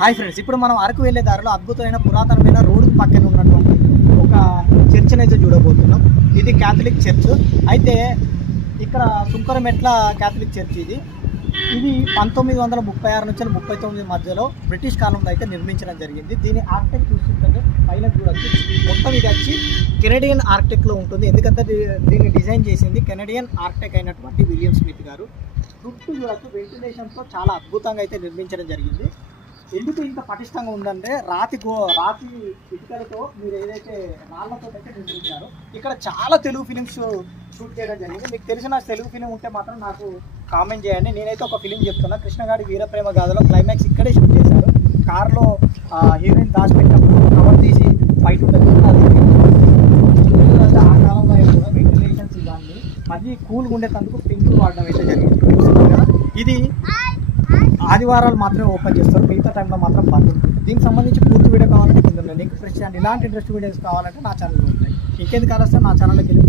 Hi friends, ఇప్పుడు మనం అరకు వెళ్ళే దారిలో అద్భుతమైన పురాతనమైన రోడ్డు పక్కన ఉన్నటువంటి ఒక చర్చిని అయితే చూడబోతున్నాం. ఇది క్యాథలిక్ చర్చ్. అయితే ఇక్కడ సుంకరమెట్ల క్యాథలిక్ చర్చ్ ఇది 1936 నుంచి 39 మధ్యలో బ్రిటిష్ కాలంలో అయితే నిర్మించడం జరిగింది. దీని ఆర్కిటెక్ట్ చూస్తుంటే పైన చూడొచ్చు, మొత్తం ఇది వచ్చి కెనడియన్ ఆర్కిటెక్ట్లో ఉంటుంది. ఎందుకంటే దీన్ని డిజైన్ చేసింది కెనడియన్ ఆర్కిటెక్ట్ అయినటువంటి విలియం స్మిత్ గారు. చుట్టూ చూడొచ్చు, వెంటిలేషన్తో చాలా అద్భుతంగా అయితే నిర్మించడం జరిగింది. ఎందుకు ఇంత పటిష్టంగా ఉందంటే రాతి ఇటుకలతో మీరు ఏదైతే రాళ్లతో అయితే నిర్మించారో. ఇక్కడ చాలా తెలుగు ఫిలిమ్స్ షూట్ చేయడం జరిగింది. మీకు తెలిసిన తెలుగు ఫిలిం ఉంటే మాత్రం నాకు కామెంట్ చేయండి. నేనైతే ఒక ఫిలిం చెప్తున్నా, కృష్ణగాడి వీరప్రేమ గాథలో క్లైమాక్స్ ఇక్కడే షూట్ చేశారు. కార్లో హీరోయిన్ దాచిపెట్టినప్పుడు కవర్ తీసి ఫైట్ ఉంటుంది. ఆ కాలంలో కూడా వెంటిలేషన్స్ ఇవన్నీ అది కూల్గా ఉండేటందుకు పెంకులు వాడడం అయితే జరిగింది. ఇది ఆదివారాలు మాత్రమే ఓపెన్ చేస్తారు, మిగతా టైంలో మాత్రం బంద్ ఉంటుంది. దీనికి సంబంధించి పూర్తి వీడియో కావాలంటే కింద లింక్ ప్రెస్ చేయండి. ఇలాంటి ఇంట్రెస్ట్ వీడియోస్ కావాలంటే నా ఛానల్లో ఉంటాయి. ఇంకెందుకు కావాల్సిన నా ఛానల్లోకి వెళ్ళి